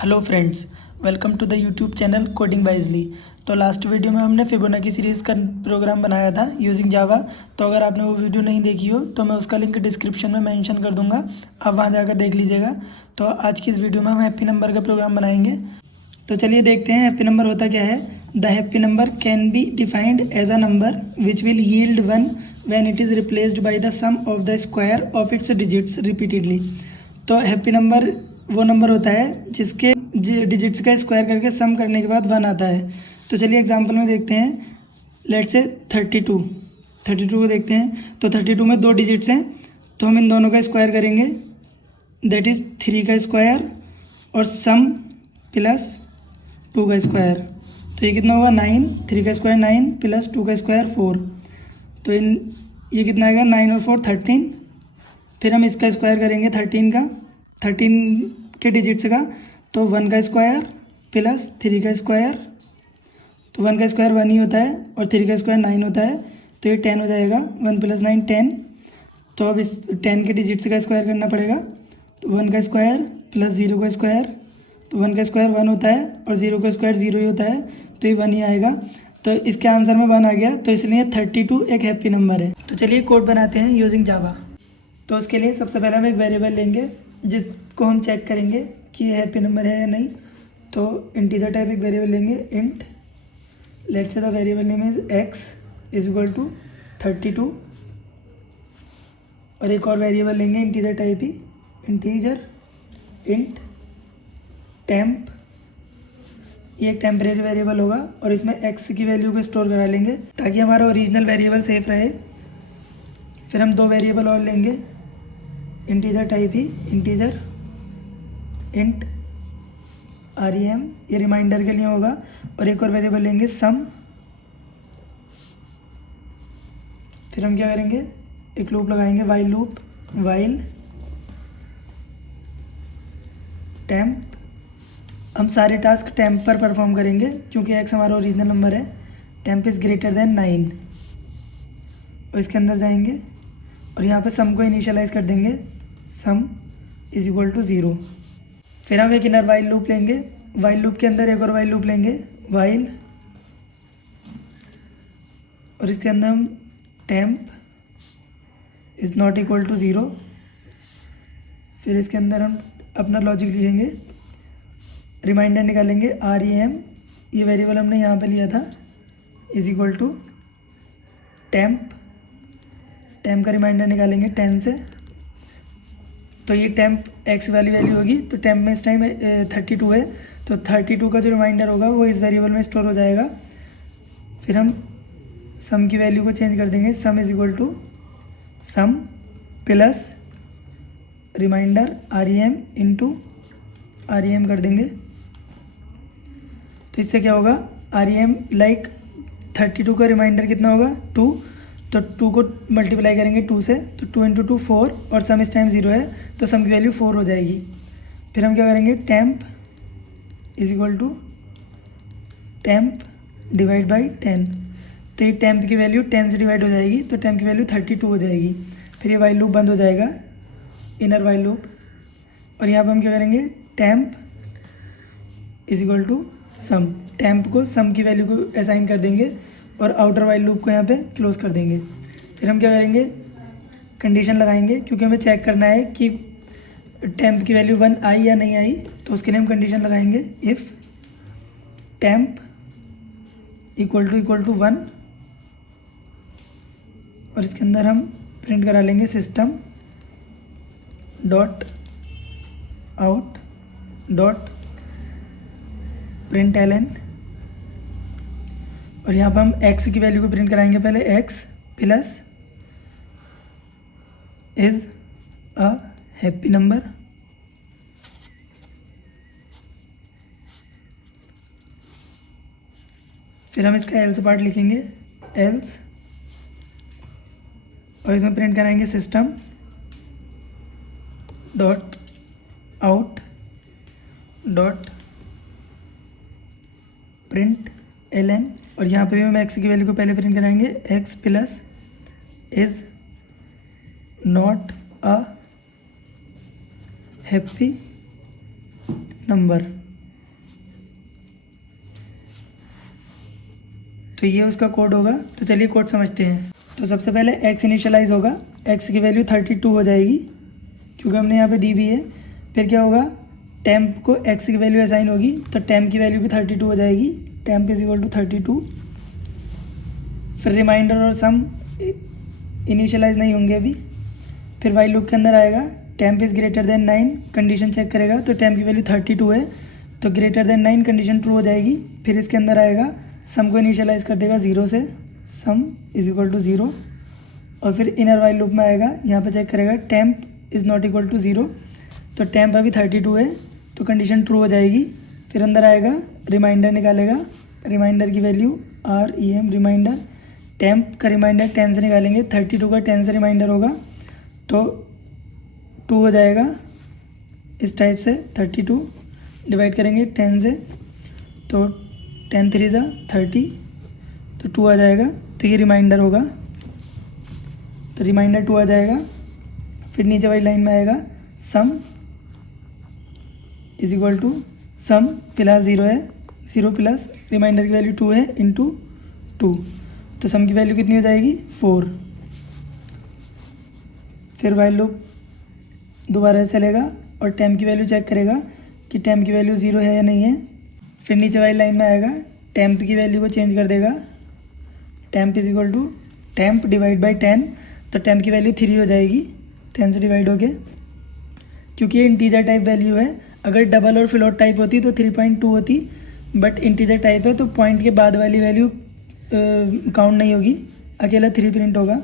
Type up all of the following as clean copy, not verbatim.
Hello friends, welcome to the YouTube channel coding wisely. तो last video में हमने Fibonacci series का programme बनाया था यूजिंग जावा। तो अगर आपने वो वीडियो नहीं देखी हो तो मैं उसका लिंक डिस्क्रिप्शन में मेंशन कर दूंगा, आप वहां जाकर देख लीजिएगा। तो आज की इस वीडियो में हम हैप्पी नंबर का प्रोग्राम बनाएंगे। तो चलिए देखते हैं हैप्पी नंबर होता क्या है। The happy number can be defined as a number which will yield one when it is replaced by the sum of the square of its digits repeatedly. तो हैप्पी नंबर वो number होता है जिसके digits का square करके सम करने के बाद 1 आता है। तो चलिए एग्जांपल में देखते हैं। लेट्स से 32 को देखते हैं। तो 32 में 2 डिजिट्स हैं, तो हम इन दोनों का स्क्वायर करेंगे, दैट इज़ 3 का स्क्वायर और सम प्लस 2 का स्क्वायर। तो ये कितना होगा 9, 3 का स्क्वायर 9 प्लस 2 का स्क्वायर 4। तो ये कितना आएगा 9 और 4 13। फिर हम इसका स्क्वायर करेंगे 13 के डिजिट्स का। तो 1 का स्क्वायर प्लस 3 का स्क्वायर, तो 1 का स्क्वायर 1 ही होता है और 3 का स्क्वायर 9 होता है। तो ये 10 हो जाएगा, 1 प्लस 9 10। तो अब इस 10 के डिजिट्स का स्क्वायर करना पड़ेगा। तो 1 का स्क्वायर प्लस 0 का स्क्वायर, तो 1 का स्क्वायर 1 होता है और 0 का स्क्वायर 0 ही होता है, तो ये 1 ही आएगा। तो इसके आंसर में 1 आ गया, तो इसलिए 32 एक हैप्पी नंबर है। तो चलिए कोड बनाते हैं यूजिंग जावा। तो उसके लिए सबसे पहले हम एक वेरिएबल लेंगे जिसको हम चेक करेंगे कि ये हैप्पी नंबर है या नहीं। तो इंटीजर टाइप एक वेरिएबल लेंगे, int. Let's say the variable name is x is equal to 32। और एक और वेरिएबल लेंगे इंटीजर टाइप ही, इंटीजर इंट टेम्प। ये एक टेम्परेरी वेरिएबल होगा और इसमें x की वैल्यू को स्टोर करा लेंगे ताकि हमारा ओरिजिनल वेरिएबल सेफ रहे। फिर हम 2 वेरिएबल और लेंगे इंटीजर टाइप ही, इंटीजर इंट rem, ये रिमाइंडर के लिए होगा। और एक और वेरिएबल लेंगे सम। फिर हम क्या करेंगे, एक लूप लगाएंगे, वाइल लूप, वाइल टेम्प। हम सारे टास्क टेम्प पर परफॉर्म करेंगे क्योंकि x हमारा ओरिजिनल नंबर है। Temp is greater than 9। और इसके अंदर जाएंगे और यहाँ पे सम को इनिशियलाइज कर देंगे, सम इज इक्वल टू 0। फिर हम एक इनर वाइल लूप लेंगे, वाइल लूप के अंदर एक और वाइल लूप लेंगे, वाइल, और इसके अंदर हम temp is not equal to 0। फिर इसके अंदर हम अपना लॉजिक लिखेंगे, रिमाइंडर निकालेंगे, rem, ये वेरिएबल हमने यहाँ पे लिया था, is equal to temp. Temp का रिमाइंडर निकालेंगे 10 से। तो ये टेम्प x वाली वैल्यू होगी, तो टेम्प में इस टाइम 32 है, तो 32 का जो रिमाइंडर होगा वो इस वेरिएबल में स्टोर हो जाएगा। फिर हम सम की वैल्यू को चेंज कर देंगे, sum is equal to sum plus remainder rem into rem कर देंगे। तो इससे क्या होगा, rem लाइक 32 का रिमाइंडर कितना होगा 2, तो 2 को मल्टीप्लाई करेंगे 2 से, तो 2 इंटू 2 4, और सम इस टाइम 0 है तो सम की वैल्यू 4 हो जाएगी। फिर हम क्या करेंगे, temp is equal to temp divide by 10। तो ये टेम्प की वैल्यू 10 से डिवाइड हो जाएगी, तो टेम्प की वैल्यू 32 हो जाएगी। फिर ये वाइल लूप बंद हो जाएगा, इनर वाइल लूप। और यहाँ पर हम क्या करेंगे, temp is equal to sum. Temp को सम की वैल्यू को असाइन कर देंगे और आउटर वाइल लूप को यहाँ पे क्लोज कर देंगे। फिर हम क्या करेंगे, कंडीशन लगाएंगे क्योंकि हमें चेक करना है कि टेम्प की वैल्यू 1 आई या नहीं आई। तो उसके लिए हम कंडीशन लगाएंगे, इफ़ टेम्प इक्वल टू 1, और इसके अंदर हम प्रिंट करा लेंगे system dot out dot print ln। और यहाँ पर हम x की वैल्यू को प्रिंट कराएंगे, पहले x plus is a happy number. फिर हम इसका एल्स पार्ट लिखेंगे, एल्स, और इसमें प्रिंट कराएंगे system dot out dot print ln। और यहाँ पे भी हम x की वैल्यू को पहले प्रिंट कराएंगे, x plus is not a happy number. तो ये उसका कोड होगा। तो चलिए कोड समझते हैं। तो सबसे पहले x इनिशियलाइज होगा, x की वैल्यू 32 हो जाएगी क्योंकि हमने यहाँ पे दी भी है। फिर क्या होगा, टेम्प को x की वैल्यू असाइन होगी तो टेम्प की वैल्यू भी 32 हो जाएगी, टेम्प इज इक्वल टू 32। फिर रिमाइंडर और सम इनिशियलाइज नहीं होंगे अभी। फिर वाइल लूप के अंदर आएगा, temp is greater than 9, condition check करेगा तो टेम्प की वैल्यू 32 है तो ग्रेटर देन 9 कंडीशन ट्रू हो जाएगी। फिर इसके अंदर आएगा, सम को इनिशियलाइज कर देगा 0 से, सम इज इक्वल टू 0। और फिर इनर वाइल लूप में आएगा, यहाँ पे चेक करेगा temp is not equal to 0, तो टेम्प अभी 32 है तो कंडीशन ट्रू हो जाएगी। फिर अंदर आएगा, रिमाइंडर निकालेगा, रिमाइंडर की वैल्यू REM रिमाइंडर, टेम्प का रिमाइंडर 10 से निकालेंगे, 32 का 10 से रिमाइंडर होगा तो 2 हो जाएगा। इस टाइप से 32 डिवाइड करेंगे 10 से तो 10 3 ज़ा 30 तो 2 आ जाएगा, तो ये रिमाइंडर होगा, तो रिमाइंडर 2 आ जाएगा। फिर नीचे वाली लाइन में आएगा, सम इज इक्वल टू, सम फिलहाल 0 है, 0 प्लस रिमाइंडर की वैल्यू 2 है इंटू 2, तो सम की वैल्यू कितनी हो जाएगी 4। फिर वाइल लूप दोबारा चलेगा और टेम्प की वैल्यू चेक करेगा कि टेम्प की वैल्यू 0 है या नहीं है। फिर नीचे वाली लाइन में आएगा, टेम्प की वैल्यू को चेंज कर देगा, temp is equal to temp divide by 10, तो टेम्प की वैल्यू 3 हो जाएगी 10 से डिवाइड हो गए। क्योंकि ये इंटीजर टाइप वैल्यू है, अगर डबल और फ्लोट टाइप होती तो 3.2 होती, बट इंटीजर टाइप है तो पॉइंट के बाद वाली वैल्यू काउंट नहीं होगी, अकेला 3 प्रिंट होगा।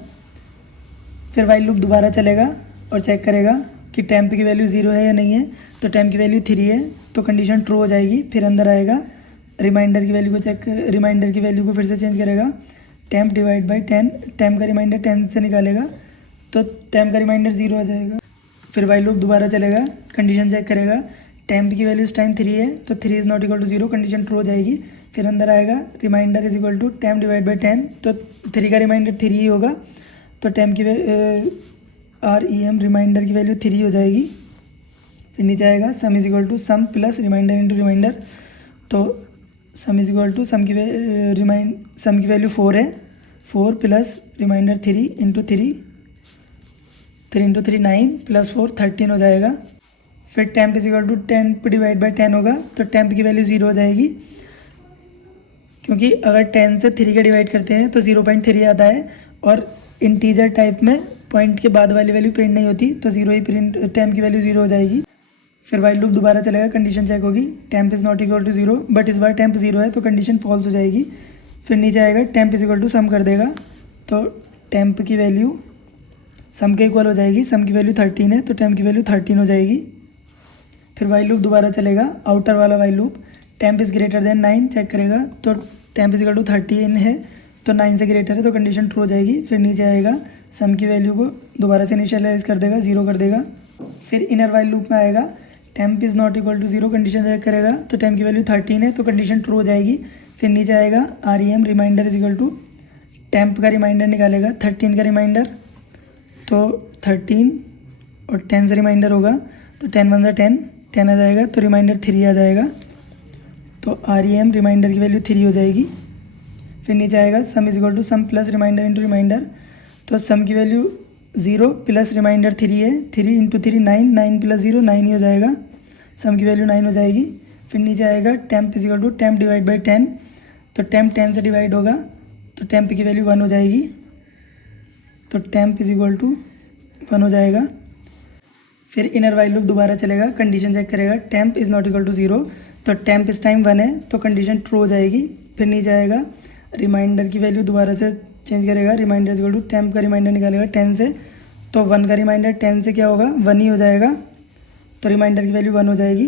फिर वाइल लूप दोबारा चलेगा और चेक करेगा कि टेम्प की वैल्यू 0 है या नहीं है, तो टेम्प की वैल्यू 3 है तो कंडीशन ट्रू हो जाएगी। फिर अंदर आएगा, रिमाइंडर की वैल्यू को रिमाइंडर की वैल्यू को फिर से चेंज करेगा, टेम्प डिवाइड बाई 10, टेम्प का रिमाइंडर 10 से निकालेगा तो टेम्प का रिमाइंडर 0 आ जाएगा। फिर वाइल लूप दोबारा चलेगा, कंडीशन चेक करेगा, टेम्प की वैल्यू इस टाइम 3 है तो 3 is not equal to 0, condition true हो जाएगी। फिर अंदर आएगा, remainder is equal to temp divide by 10, तो 3 का रिमाइंडर 3 ही होगा तो टेम्प की REM रिमाइंडर की वैल्यू 3 हो जाएगी। फिर नीचे आएगा, sum is equal to sum plus remainder into remainder, तो sum is equal to sum की वैल्यू 4 है, 4 plus remainder 3 into 3 into 3 9 plus 4 13 हो जाएगा। फिर temp is equal to temp divide by 10 होगा तो टेम्प की वैल्यू 0 हो जाएगी, क्योंकि अगर 10 से 3 का डिवाइड करते हैं तो 0.3 आता है और इंटीजर टाइप में पॉइंट के बाद वाली वैल्यू प्रिंट नहीं होती तो 0 ही प्रिंट, टेम्प की वैल्यू 0 हो जाएगी। फिर वाइल लूप दोबारा चलेगा, कंडीशन चेक होगी, temp is not equal to 0, but इस बार टेम्प 0 है तो कंडीशन फॉल्स हो जाएगी। फिर नीचे आएगा, टेम्प इज इक्वल टू सम कर देगा तो टेम्प की वैल्यू सम के इक्वल हो जाएगी, सम की वैल्यू 13 है तो टेम्प की वैल्यू 13 हो जाएगी। फिर वाइल लूप दोबारा चलेगा, आउटर वाला while loop, temp is greater than 9 check करेगा तो टेम्प इज इक्वल टू 13 है तो 9 से ग्रेटर है तो कंडीशन ट्रू हो जाएगी। फिर नीचे आएगा, सम की वैल्यू को दोबारा से इनिशियलाइज कर देगा, 0 कर देगा। फिर इनर वाइल लूप में आएगा, temp is not equal to 0, condition check करेगा तो टेम्प की वैल्यू 13 है तो कंडीशन ट्रू हो जाएगी। फिर नीचे आएगा, REM remainder is equal to temp का रिमाइंडर निकालेगा, 13 का रिमाइंडर तो 13 और 10 से रिमाइंडर होगा तो 10 1 10 आ जाएगा तो रिमाइंडर 3 आ जाएगा, तो REM रिमाइंडर की वैल्यू 3 हो जाएगी। फिर नीचे आएगा, sum is equal to sum plus remainder into remainder, तो सम की वैल्यू 0 प्लस रिमाइंडर 3 है, 3 इंटू 3 9, 9 प्लस 0 9 ही हो जाएगा, सम की वैल्यू 9 हो जाएगी। फिर नीचे आएगा, temp is equal to temp divide by 10, तो टेम्प 10 से डिवाइड होगा तो टेम्प की वैल्यू 1 हो जाएगी, तो टेम्प इज इक्वल टू 1 हो जाएगा। फिर इनर वाइल लूप दोबारा चलेगा, कंडीशन चेक करेगा, temp is not equal to 0, तो टेम्प इस टाइम 1 है तो कंडीशन ट्रू हो जाएगी। फिर नीचे आएगा, रिमाइंडर की वैल्यू दोबारा से चेंज करेगा, remainder is equal to temp का रिमाइंडर निकालेगा 10 से, तो 1 का रिमाइंडर 10 से क्या होगा 1 ही हो जाएगा, तो रिमाइंडर की वैल्यू 1 हो जाएगी।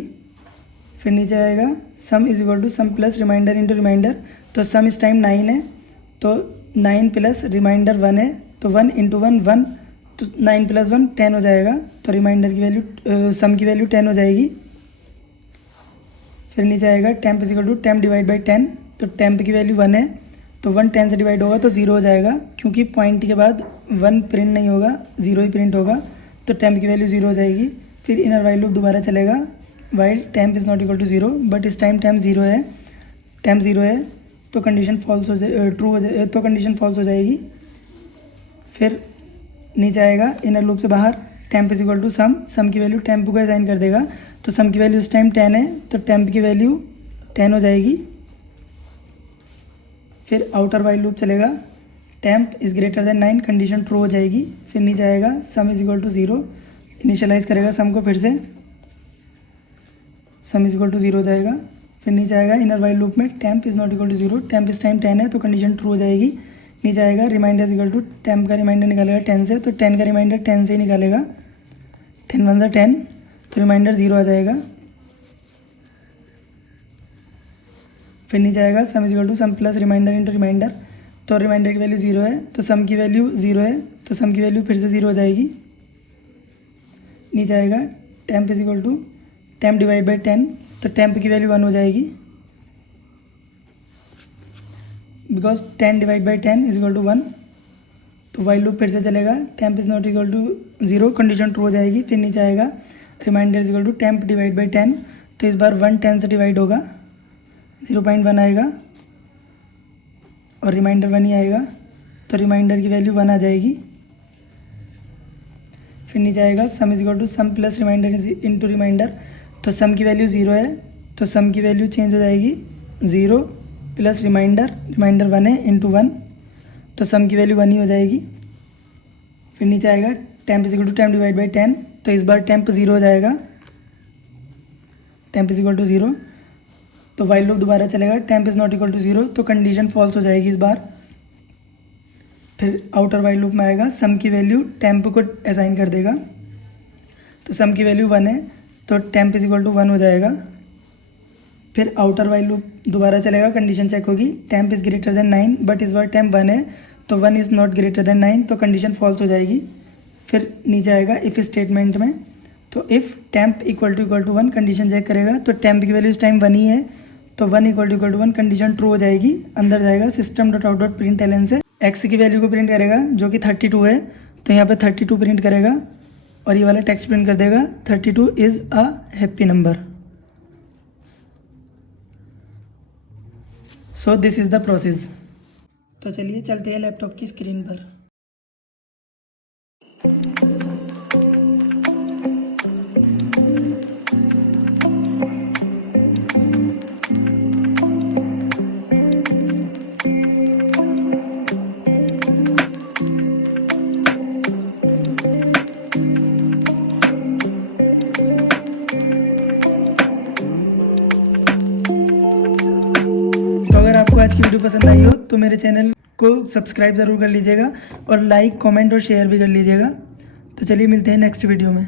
फिर नीचे आएगा, sum is equal to sum plus remainder into remainder, तो सम इस टाइम 9 है तो 9 प्लस रिमाइंडर 1 है तो 1 इंटू 1 1, तो 9 प्लस 1 10 हो जाएगा, तो रिमाइंडर की वैल्यू सम की वैल्यू 10 हो जाएगी। फिर नीचे आएगा, temp is equal to temp divide by 10, तो टेम्प की वैल्यू 1 है तो 1 10 से डिवाइड होगा तो 0 हो जाएगा, क्योंकि पॉइंट के बाद 1 प्रिंट नहीं होगा 0 ही प्रिंट होगा, तो टेम्प की वैल्यू 0 हो जाएगी। फिर इनर वाइल लूप दोबारा चलेगा, while temp is not equal to 0, but इस टाइम टेम्प 0 है, तो कंडीशन फॉल्स हो जाए, ट्रू हो जाए तो कंडीशन फॉल्स हो जाएगी। फिर नीचे आएगा इनर लूप से बाहर, टेम्प इज इक्वल टू सम, सम की वैल्यू टेम्प को असाइन कर देगा। तो सम की वैल्यू इस टाइम 10 है, तो टेम्प की वैल्यू 10 हो जाएगी। फिर आउटर वाइल लूप चलेगा, temp is greater than 9, condition true हो जाएगी। फिर नीचे आएगा sum is equal to 0, initialize करेगा सम को, फिर से सम इज इक्वल टू 0 हो जाएगा। फिर नीचे आएगा इनर वाइल लूप में, temp is not equal to 0, temp इस टाइम 10 है, तो कंडीशन ट्रू हो जाएगी। नीचे आएगा remainder is equal to, temp का रिमाइंडर निकालेगा 10 से, तो 10 का रिमाइंडर 10 से ही निकालेगा, 10 1 ज़ा 10, तो रिमाइंडर 0 आ जाएगा। फिर नीचे आएगा sum is equal to sum plus remainder into remainder, तो रिमाइंडर की वैल्यू 0 है, तो सम की वैल्यू 0 है, तो सम की वैल्यू फिर से 0 हो जाएगी। नीचे आएगा temp is equal to temp divide by 10, तो टेम्प की वैल्यू 1 हो जाएगी, because 10 divide by 10 is equal to 1। तो वाइल लूप फिर से चलेगा, temp is not equal to 0, condition true हो जाएगी। फिर नीचे आएगा remainder is equal to temp divide by 10, तो इस बार 1 10 से डिवाइड होगा, 0.1 आएगा और रिमाइंडर 1 ही आएगा, तो रिमाइंडर की वैल्यू 1 आ जाएगी। फिर नीचे आएगा sum is equal to sum plus remainder into remainder, तो सम की वैल्यू 0 है, तो सम की वैल्यू चेंज हो जाएगी, 0 प्लस रिमाइंडर, रिमाइंडर 1 है इंटू 1, तो सम की वैल्यू 1 ही हो जाएगी। फिर नीचे आएगा temp is equal to temp divide by 10, तो इस बार टेम्प 0 हो जाएगा, टेम्प इज इक्वल टू 0। तो वाइल लूप दोबारा चलेगा, temp is not equal to 0, तो कंडीशन फॉल्स हो जाएगी इस बार। फिर आउटर वाइल लूप में आएगा, सम की वैल्यू टेम्प को असाइन कर देगा, तो सम की वैल्यू 1 है, तो टेम्प इज इक्वल टू 1 हो जाएगा। फिर आउटर वाइल लूप दोबारा चलेगा, कंडीशन चेक होगी, temp is greater than 9, but इस बार टेम्प 1 है, तो 1 इज़ नॉट ग्रेटर देन 9, तो कंडीशन फॉल्स हो जाएगी। फिर नीचे आएगा इफ़ स्टेटमेंट में, तो if temp equal to 1, condition check करेगा, तो टेम्प की वैल्यू इस टाइम 1 ही है, तो 1 इक्वल टू 1, कंडीशन ट्रू हो जाएगी। अंदर जाएगा system dot out dot print ln से एक्स की वैल्यू को प्रिंट करेगा जो कि 32 है, तो यहाँ पे 32 प्रिंट करेगा और ये वाला टेक्स्ट प्रिंट कर देगा, 32 is a happy number. So this is the process. तो चलिए चलते हैं लैपटॉप की स्क्रीन पर। अगर आपको आज की वीडियो पसंद आई हो तो मेरे चैनल को सब्सक्राइब ज़रूर कर लीजिएगा और लाइक कमेंट और शेयर भी कर लीजिएगा। तो चलिए मिलते हैं नेक्स्ट वीडियो में।